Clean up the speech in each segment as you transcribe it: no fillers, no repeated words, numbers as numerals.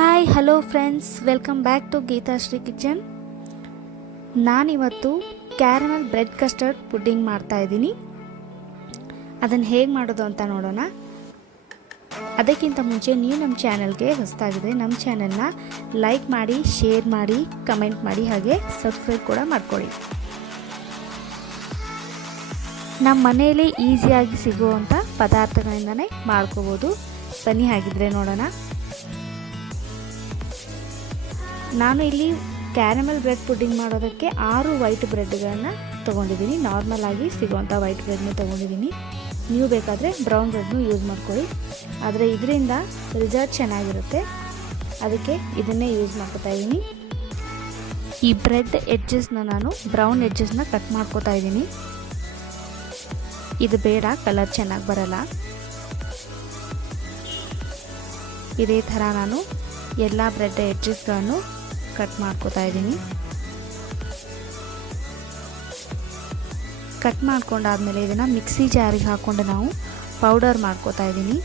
Hi hello friends, welcome back to Geethashree kitchen. ನಾನಿವತ್ತು caramel bread custard pudding ಮಾಡ್ತಾಯಿದ್ದೀನಿ. ಅದನ್ನು ಹೇಗೆ ಮಾಡೋದು ಅಂತ ನೋಡೋಣ. ಅದಕ್ಕಿಂತ ಮುಂಚೆ ನೀವು ನಮ್ಮ ಚಾನಲ್ಗೆ ಹೊಸದಾಗಿದ್ದರೆ ನಮ್ಮ ಚಾನಲ್ನ ಲೈಕ್ ಮಾಡಿ, ಶೇರ್ ಮಾಡಿ, ಕಮೆಂಟ್ ಮಾಡಿ, ಹಾಗೆ ಸಬ್ಸ್ಕ್ರೈಬ್ ಕೂಡ ಮಾಡ್ಕೊಳ್ಳಿ. ನಮ್ಮ ಮನೆಯಲ್ಲಿ ಈಸಿಯಾಗಿ ಸಿಗುವಂಥ ಪದಾರ್ಥಗಳಿಂದನೇ ಮಾಡ್ಕೋಬೋದು. ಬನ್ನಿ ಹಾಗಿದ್ರೆ ನೋಡೋಣ. ನಾನು ಇಲ್ಲಿ ಕ್ಯಾರಮಲ್ ಬ್ರೆಡ್ ಪುಡ್ಡಿಂಗ್ ಮಾಡೋದಕ್ಕೆ 6 ವೈಟ್ ಬ್ರೆಡ್ಗಳನ್ನು ತೊಗೊಂಡಿದ್ದೀನಿ. ನಾರ್ಮಲ್ ಆಗಿ ಸಿಗುವಂಥ ವೈಟ್ ಬ್ರೆಡ್ನ ತೊಗೊಂಡಿದ್ದೀನಿ. ನೀವು ಬೇಕಾದರೆ ಬ್ರೌನ್ ಬ್ರೆಡ್ನು ಯೂಸ್ ಮಾಡ್ಕೊಳ್ಳಿ, ಆದರೆ ಇದರಿಂದ ರಿಸಲ್ಟ್ ಚೆನ್ನಾಗಿರುತ್ತೆ. ಅದಕ್ಕೆ ಇದನ್ನೇ ಯೂಸ್ ಮಾಡ್ಕೊತಾ ಇದ್ದೀನಿ. ಈ ಬ್ರೆಡ್ ಎಡ್ಜಸ್ನ ನಾನು ಬ್ರೌನ್ ಎಡ್ಜಸ್ನ ಕಟ್ ಮಾಡ್ಕೊತಾ ಇದ್ದೀನಿ. ಇದು ಬೇಡ, ಕಲರ್ ಚೆನ್ನಾಗಿ ಬರಲ್ಲ. ಇದೇ ಥರ ನಾನು ಎಲ್ಲ ಬ್ರೆಡ್ ಎಡ್ಜಸ್ಗಳನ್ನು ಕಟ್ ಮಾಡ್ಕೊತಾ ಇದ್ದೀನಿ. ಕಟ್ ಮಾಡ್ಕೊಂಡಾದ್ಮೇಲೆ ಇದನ್ನು ಮಿಕ್ಸಿ ಜಾರಿಗೆ ಹಾಕ್ಕೊಂಡು ನಾವು ಪೌಡರ್ ಮಾಡ್ಕೊತಾ ಇದ್ದೀನಿ.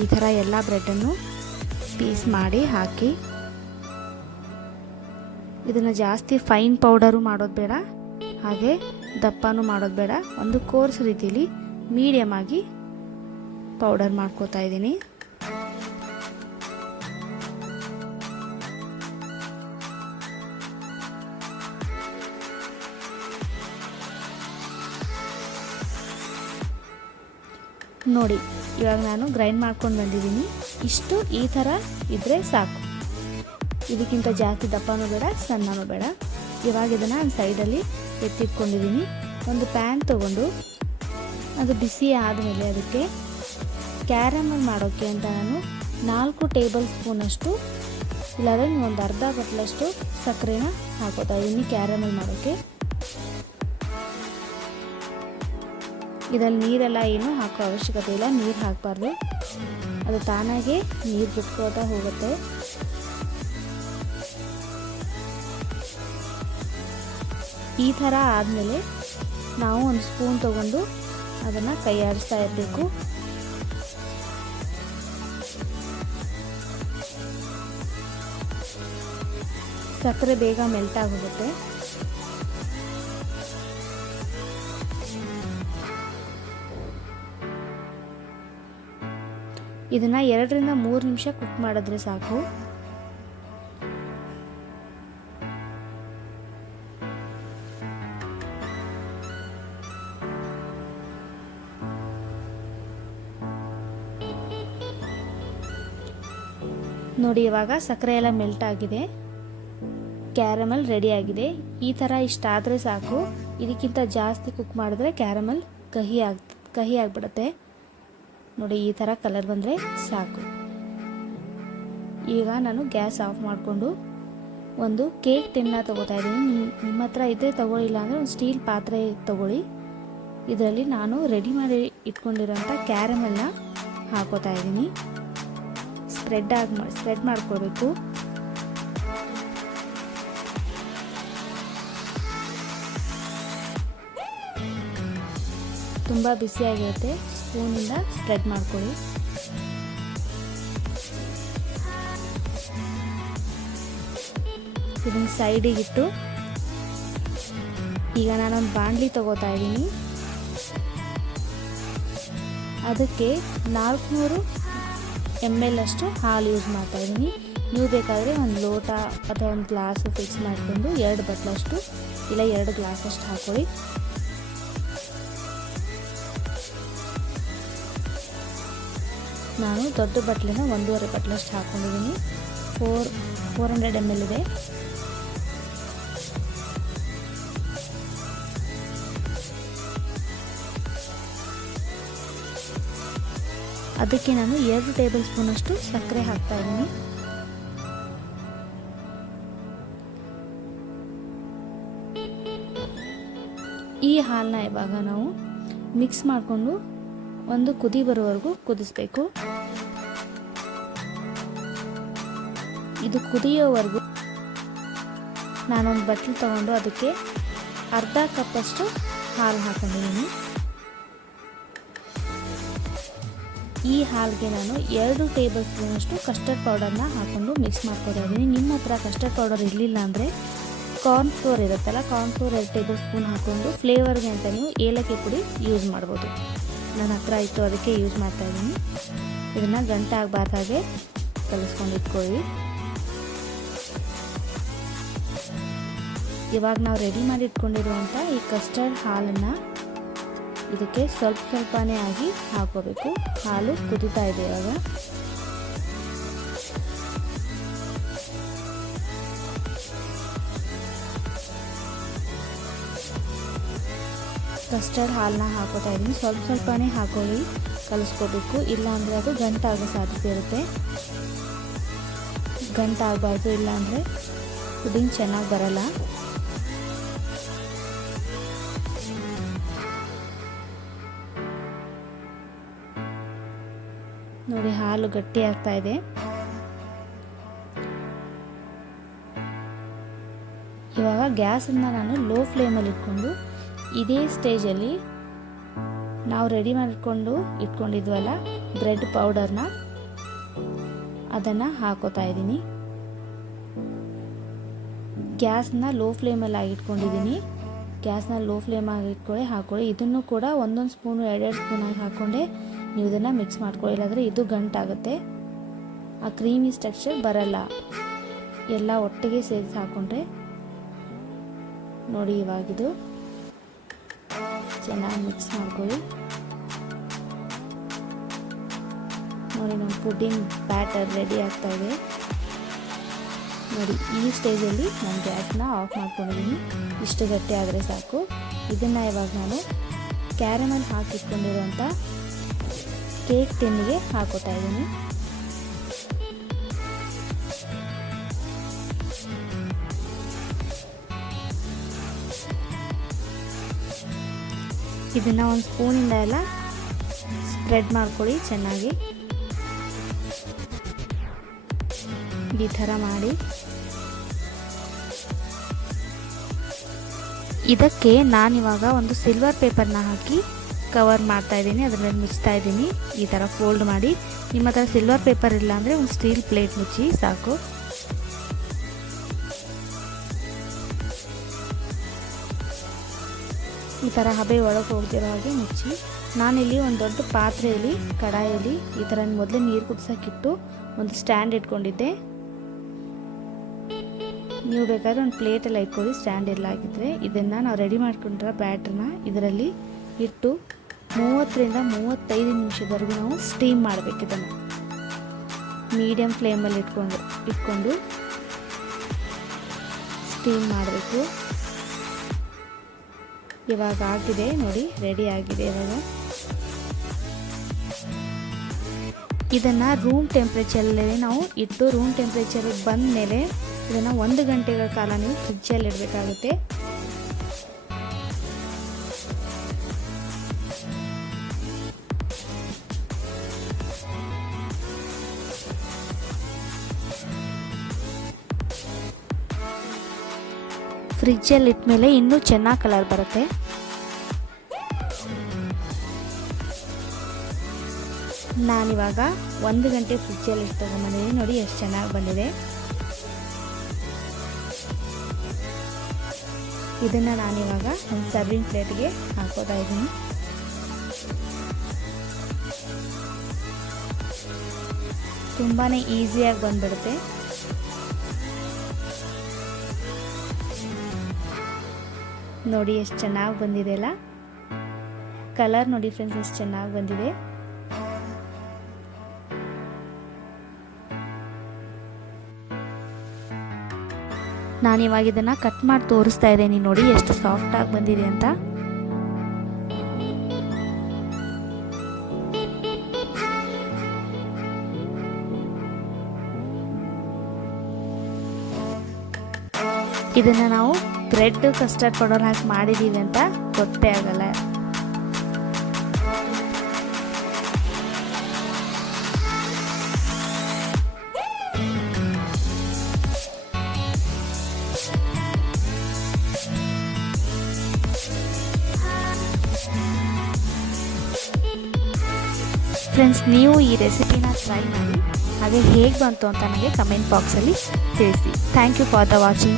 ಈ ಥರ ಎಲ್ಲ ಬ್ರೆಡ್ಡನ್ನು ಪೀಸ್ ಮಾಡಿ ಹಾಕಿ, ಇದನ್ನು ಜಾಸ್ತಿ ಫೈನ್ ಪೌಡರು ಮಾಡೋದು ಬೇಡ, ಹಾಗೆ ದಪ್ಪನೂ ಮಾಡೋದು ಬೇಡ. ಒಂದು ಕೋರ್ಸ್ ರೀತಿಲಿ ಮೀಡಿಯಮ್ ಆಗಿ ಪೌಡರ್ ಮಾಡ್ಕೊತಾ ಇದ್ದೀನಿ. ನೋಡಿ, ಇವಾಗ ನಾನು ಗ್ರೈಂಡ್ ಮಾಡ್ಕೊಂಡು ಬಂದಿದ್ದೀನಿ. ಇಷ್ಟು ಈ ಥರ ಇದ್ದರೆ ಸಾಕು. ಇದಕ್ಕಿಂತ ಜಾಸ್ತಿ ದಪ್ಪನೂ ಬೇಡ, ಸಣ್ಣನೂ ಬೇಡ. ಇವಾಗ ಇದನ್ನು ನಾನು ಸೈಡಲ್ಲಿ ಎತ್ತಿಟ್ಕೊಂಡಿದ್ದೀನಿ. ಒಂದು ಪ್ಯಾನ್ ತೊಗೊಂಡು ಅದು ಬಿಸಿ ಆದಮೇಲೆ ಅದಕ್ಕೆ ಕ್ಯಾರಮಲ್ ಮಾಡೋಕ್ಕೆ ಅಂತ ನಾನು 4 ಟೇಬಲ್ ಸ್ಪೂನಷ್ಟು, ಇಲ್ಲಾಂದರೆ ಒಂದು ಅರ್ಧ ಬಟ್ಲಷ್ಟು ಸಕ್ಕರೆನ ಹಾಕೋತಾ ಇದ್ದೀನಿ ಕ್ಯಾರಮಲ್ ಮಾಡೋಕ್ಕೆ. ಇದರಲ್ಲಿ ನೀರೆಲ್ಲ ಏನು ಹಾಕೋ ಅವಶ್ಯಕತೆ ಇಲ್ಲ, ನೀರು ಹಾಕಬಾರ್ದು. ಅದು ತಾನಾಗೆ ನೀರು ಬಿಟ್ಕೋತಾ ಹೋಗುತ್ತೆ. ಈ ಥರ ಆದಮೇಲೆ ನಾವು ಒಂದು ಸ್ಪೂನ್ ತೊಗೊಂಡು ಅದನ್ನು ಕೈ ಆಡಿಸ್ತಾ ಇರಬೇಕು. ಸಕ್ಕರೆ ಬೇಗ ಮೆಲ್ಟ್ ಆಗೋಗುತ್ತೆ. ಇದನ್ನು 2 ರಿಂದ 3 ನಿಮಿಷ ಕುಕ್ ಮಾಡಿದ್ರೆ ಸಾಕು. ನೋಡಿ, ಇವಾಗ ಸಕ್ಕರೆ ಎಲ್ಲ ಮೆಲ್ಟ್ ಆಗಿದೆ, ಕ್ಯಾರಮಲ್ ರೆಡಿ ಆಗಿದೆ. ಈ ಥರ ಇಷ್ಟಾದರೆ ಸಾಕು. ಇದಕ್ಕಿಂತ ಜಾಸ್ತಿ ಕುಕ್ ಮಾಡಿದ್ರೆ ಕ್ಯಾರಮಲ್ ಕಹಿ ಆಗಿಬಿಡುತ್ತೆ. ನೋಡಿ, ಈ ಥರ ಕಲರ್ ಬಂದರೆ ಸಾಕು. ಈಗ ನಾನು ಗ್ಯಾಸ್ ಆಫ್ ಮಾಡಿಕೊಂಡು ಒಂದು ಕೇಕ್ ಟಿನ್ನ ತೊಗೋತಾ ಇದ್ದೀನಿ. ನಿಮ್ಮ ಹತ್ರ ಇದ್ದರೆ ತೊಗೊಳ್ಳಿಲ್ಲ ಅಂದರೆ ಒಂದು ಸ್ಟೀಲ್ ಪಾತ್ರೆ ತೊಗೊಳ್ಳಿ. ಇದರಲ್ಲಿ ನಾನು ರೆಡಿ ಮಾಡಿ ಇಟ್ಕೊಂಡಿರೋಂಥ ಕ್ಯಾರಮಲ್ನ ಹಾಕೋತಾ ಇದ್ದೀನಿ. ಸ್ಪ್ರೆಡ್ ಮಾಡ್ಕೊಳ್ಬೇಕು. ತುಂಬ ಬಿಸಿಯಾಗಿರುತ್ತೆ. ಸ್ಪೂನಿಂದ ಸ್ಪ್ರೆಡ್ ಮಾಡ್ಕೊಳ್ಳಿ. ಇದನ್ನು ಸೈಡಿಗಿಟ್ಟು ಈಗ ನಾನೊಂದು ಬಾಣಲಿ ತಗೋತಾ ಇದ್ದೀನಿ. ಅದಕ್ಕೆ 400 ml ಅಷ್ಟು ಹಾಲು ಯೂಸ್ ಮಾಡ್ತಾ ಇದ್ದೀನಿ. ನೀವು ಬೇಕಾದರೆ ಒಂದು ಲೋಟ ಅಥವಾ ಒಂದು ಗ್ಲಾಸು ಫಿಕ್ಸ್ ಮಾಡಿಕೊಂಡು 2 ಬಟ್ಲಷ್ಟು ಇಲ್ಲ 2 ಗ್ಲಾಸಷ್ಟು ಹಾಕೊಳ್ಳಿ. ನಾನು ದೊಡ್ಡ ಬಟ್ಲಿನ 1.5 ಬಟ್ಲಷ್ಟು ಹಾಕ್ಕೊಂಡಿದ್ದೀನಿ. 400 ml ಇದೆ. ಅದಕ್ಕೆ ನಾನು 2 ಟೇಬಲ್ ಸ್ಪೂನಷ್ಟು ಸಕ್ಕರೆ ಹಾಕ್ತಾ ಇದ್ದೀನಿ. ಈ ಹಾಲನ್ನ ಇವಾಗ ನಾವು ಮಿಕ್ಸ್ ಮಾಡಿಕೊಂಡು ಒಂದು ಕುದಿ ಬರೋವರೆಗೂ ಕುದಿಸ್ಬೇಕು. ಇದು ಕುದಿಯೋವರೆಗೂ ನಾನೊಂದು ಬಟ್ಲು ತಗೊಂಡು ಅದಕ್ಕೆ ಅರ್ಧ ಕಪ್ಪಷ್ಟು ಹಾಲು ಹಾಕೊಂಡಿದ್ದೀನಿ. ಈ ಹಾಲಿಗೆ ನಾನು 2 ಟೇಬಲ್ ಸ್ಪೂನಷ್ಟು ಕಸ್ಟರ್ಡ್ ಪೌಡರ್ನ ಹಾಕ್ಕೊಂಡು ಮಿಕ್ಸ್ ಮಾಡ್ಕೊತಾ ಇದ್ದೀನಿ. ನಿಮ್ಮ ಹತ್ರ ಕಸ್ಟರ್ಡ್ ಪೌಡರ್ ಇರಲಿಲ್ಲ ಅಂದರೆ ಕಾರ್ನ್ಫ್ಲೋರ್ ಇರುತ್ತಲ್ಲ, ಕಾರ್ನ್ಫ್ಲೋರ್ 2 ಟೇಬಲ್ ಸ್ಪೂನ್ ಹಾಕ್ಕೊಂಡು ಫ್ಲೇವರ್ಗೆ ಅಂತ ನೀವು ಏಲಕ್ಕಿ ಪುಡಿ ಯೂಸ್ ಮಾಡ್ಬೋದು. ನನ್ನ ಹತ್ರ ಇತ್ತು, ಅದಕ್ಕೆ ಯೂಸ್ ಮಾಡ್ತಾಯಿದ್ದೀನಿ. ಇದನ್ನು ಗಂಟೆ ಆಗಬಾರ್ದಾಗೆ ಕಲಿಸ್ಕೊಂಡು ಇಟ್ಕೊಳ್ಳಿ. ಇವಾಗ ನಾವು ರೆಡಿ ಮಾಡಿ ಇಟ್ಕೊಂಡಿರುವಂಥ ಈ ಕಸ್ಟರ್ಡ್ ಹಾಲನ್ನು ಇದಕ್ಕೆ ಸ್ವಲ್ಪನೇ ಆಗಿ ಹಾಕೋಬೇಕು. ಹಾಲು ಕುದೀತಾ ಇದೆ ಇವಾಗ. ಕಸ್ಟರ್ಡ್ ಹಾಲನ್ನ ಹಾಕೋತಾ ಇದ್ದೀನಿ. ಸ್ವಲ್ಪನೇ ಹಾಕೊಳ್ಳಿ, ಕಲಿಸ್ಕೋಬೇಕು. ಇಲ್ಲ ಅಂದರೆ ಅದು ಗಂಟಾಗೋ ಸಾಧ್ಯತೆ ಇರುತ್ತೆ. ಗಂಟಾಗಬಾರ್ದು, ಇಲ್ಲ ಅಂದರೆ ಪುಡಿಂಗ್ ಚೆನ್ನಾಗಿ ಬರಲ್ಲ. ನೋಡಿ, ಹಾಲು ಗಟ್ಟಿ ಆಗ್ತಾ ಇದೆ. ಇವಾಗ ಗ್ಯಾಸನ್ನು ನಾನು ಲೋ ಫ್ಲೇಮಲ್ಲಿ ಇಟ್ಕೊಂಡು ಇದೇ ಸ್ಟೇಜಲ್ಲಿ ನಾವು ರೆಡಿ ಇಟ್ಕೊಂಡಿದ್ವಲ್ಲ ಬ್ರೆಡ್ ಪೌಡರ್ನ, ಅದನ್ನು ಹಾಕೋತಾ ಇದ್ದೀನಿ. ಗ್ಯಾಸನ್ನ ಲೋ ಫ್ಲೇಮಲ್ಲಿ ಆಗಿಟ್ಕೊಂಡಿದ್ದೀನಿ. ಗ್ಯಾಸ್ನ ಲೋ ಫ್ಲೇಮ್ ಆಗಿ ಹಾಕೊಳ್ಳಿ. ಇದನ್ನು ಕೂಡ 1 ಸ್ಪೂನು 2 ಸ್ಪೂನ್ ಆಗಿ ಹಾಕ್ಕೊಂಡೆ ನೀವು ಇದನ್ನು ಮಿಕ್ಸ್ ಮಾಡ್ಕೊಳ್ಳಿ. ಇಲ್ಲಾಂದರೆ ಇದು ಗಂಟಾಗುತ್ತೆ, ಆ ಕ್ರೀಮಿ ಟೆಕ್ಸ್ಚರ್ ಬರಲ್ಲ. ಎಲ್ಲ ಒಟ್ಟಿಗೆ ಸೇರಿಸಿ ಹಾಕ್ಕೊಂಡ್ರೆ ನೋಡಿ, ಇವಾಗಿದು ಚೆನ್ನಾಗಿ ಮಿಕ್ಸ್ ಮಾಡ್ಕೊಳ್ಳಿ. ನೋಡಿ, ನಮ್ಮ ಪುಡಿಂಗ್ ಬ್ಯಾಟರ್ ರೆಡಿ ಆಗ್ತಾ ಇದೆ. ನೋಡಿ, ಈ ಸ್ಟೇಜಲ್ಲಿ ನಾನು ಗ್ಯಾಸ್ನ ಆಫ್ ಮಾಡ್ಕೊಂಡಿದ್ದೀನಿ. ಇಷ್ಟು ಗಟ್ಟಿ ಆದರೆ ಸಾಕು. ಇದನ್ನು ಇವಾಗ ನಾನು ಕ್ಯಾರಮೆಲ್ ಹಾಕಿಟ್ಕೊಂಡಿರುವಂಥ ಕೇಕ್ ಟಿನ್ನಿಗೆ ಹಾಕೋತಾ ಇದ್ದೀನಿ. ಇದನ್ನು ಒಂದು ಸ್ಪೂನಿಂದ ಎಲ್ಲ ಸ್ಪ್ರೆಡ್ ಮಾಡ್ಕೊಳ್ಳಿ ಚೆನ್ನಾಗಿ. ಈ ಥರ ಮಾಡಿ ಇದಕ್ಕೆ ನಾನಿವಾಗ ಒಂದು ಸಿಲ್ವರ್ ಪೇಪರ್ನ ಹಾಕಿ ಕವರ್ ಮಾಡ್ತಾ ಇದ್ದೀನಿ. ಅದರ ಮೇಲೆ ಮುಚ್ತಾ ಇದ್ದೀನಿ. ಈ ಥರ ಫೋಲ್ಡ್ ಮಾಡಿ. ನಿಮ್ಮ ಹತ್ರ ಸಿಲ್ವರ್ ಪೇಪರ್ ಇಲ್ಲ ಅಂದರೆ ಒಂದು ಸ್ಟೀಲ್ ಪ್ಲೇಟ್ ಮುಚ್ಚಿ ಸಾಕು. ಈ ಥರ ಹಬೆ ಒಳಗೆ ಹೋಗ್ತಿರೋ ಹಾಗೆ ಮುಚ್ಚಿ. ನಾನಿಲ್ಲಿ ಒಂದು ದೊಡ್ಡ ಪಾತ್ರೆಯಲ್ಲಿ, ಕಡಾಯಲ್ಲಿ ಈ ಥರ ಮೊದಲೇ ನೀರು ಕುದಿಸೋಕ್ಕಿಟ್ಟು ಒಂದು ಸ್ಟ್ಯಾಂಡ್ ಇಟ್ಕೊಂಡಿದ್ದೆ. ನೀವು ಬೇಕಾದರೆ ಒಂದು ಪ್ಲೇಟೆಲ್ಲ ಇಟ್ಕೊಳ್ಳಿ, ಸ್ಟ್ಯಾಂಡ್ ಎಲ್ಲ ಆಗಿದ್ದರೆ. ಇದನ್ನು ನಾವು ರೆಡಿ ಮಾಡ್ಕೊಂಡಿರೋ ಬ್ಯಾಟ್ರನ್ನ ಇದರಲ್ಲಿ ಇಟ್ಟು 30ರಿಂದ 35 ನಿಮಿಷದವರೆಗೂ ನಾವು ಸ್ಟೀಮ್ ಮಾಡಬೇಕು. ಇದನ್ನು ಮೀಡಿಯಮ್ ಫ್ಲೇಮಲ್ಲಿ ಇಟ್ಕೊಂಡು ಸ್ಟೀಮ್ ಮಾಡಬೇಕು. ಇವಾಗ ಆಗಿದೆ ನೋಡಿ, ರೆಡಿ ಆಗಿದೆ. ಇವಾಗ ಇದನ್ನು ರೂಮ್ ಟೆಂಪ್ರೇಚರಲ್ಲಿ ನಾವು ಇಟ್ಟು, ರೂಮ್ ಟೆಂಪ್ರೇಚರ್ ಬಂದ ಮೇಲೆ ಇದನ್ನು 1 ಗಂಟೆಗಳ ಕಾಲ ನೀವು ಫ್ರಿಜ್ಜಲ್ಲಿ ಇಡಬೇಕಾಗುತ್ತೆ. ಫ್ರಿಜ್ಜಲ್ಲಿ ಇಟ್ಮೇಲೆ ಇನ್ನೂ ಚೆನ್ನಾಗಿ ಕಲರ್ ಬರುತ್ತೆ. ನಾನಿವಾಗ 1 ಗಂಟೆ ಫ್ರಿಜ್ಜಲ್ಲಿ ಇಟ್ಟು ತಗೊಂಡ್ಬಂದಿದ್ದೀನಿ. ನೋಡಿ ಎಷ್ಟು ಚೆನ್ನಾಗಿ ಬಂದಿದೆ. ಇದನ್ನು ನಾನಿವಾಗ ಒಂದು ಸರ್ವಿಂಗ್ ಪ್ಲೇಟ್ಗೆ ಹಾಕೋತಾ ಇದ್ದೀನಿ. ತುಂಬಾ ಈಸಿಯಾಗಿ ಬಂದ್ಬಿಡುತ್ತೆ. ನೋಡಿ ಎಷ್ಟು ಚೆನ್ನಾಗಿ ಬಂದಿದೆ ಅಲ್ಲ. ಕಲರ್ ನೋಡಿ ಫ್ರೆಂಡ್ಸ್, ಎಷ್ಟು ಚೆನ್ನಾಗಿ ಬಂದಿದೆ. ನಾನಿವಾಗ ಇದನ್ನು ಕಟ್ ಮಾಡಿ ತೋರಿಸ್ತಾ ಇದ್ದೀನಿ. ನೋಡಿ ಎಷ್ಟು ಸಾಫ್ಟಾಗಿ ಬಂದಿದೆ ಅಂತ. ಇದನ್ನು ನಾವು ಬ್ರೆಡ್ ಕಸ್ಟರ್ಡ್ ಪೌಡರ್ ಹಾಕಿ ಮಾಡಿದ್ದೀವಿ ಅಂತ ಗೊತ್ತೇ ಆಗಲ್ಲ. ಫ್ರೆಂಡ್ಸ್, ನೀವು ಈ ರೆಸಿಪಿನ ಟ್ರೈ ಮಾಡಿ ಹಾಗೆ ಹೇಗೆ ಬಂತು ಅಂತ ನನಗೆ ಕಮೆಂಟ್ ಬಾಕ್ಸಲ್ಲಿ ತಿಳಿಸಿ. Thank you for the watching.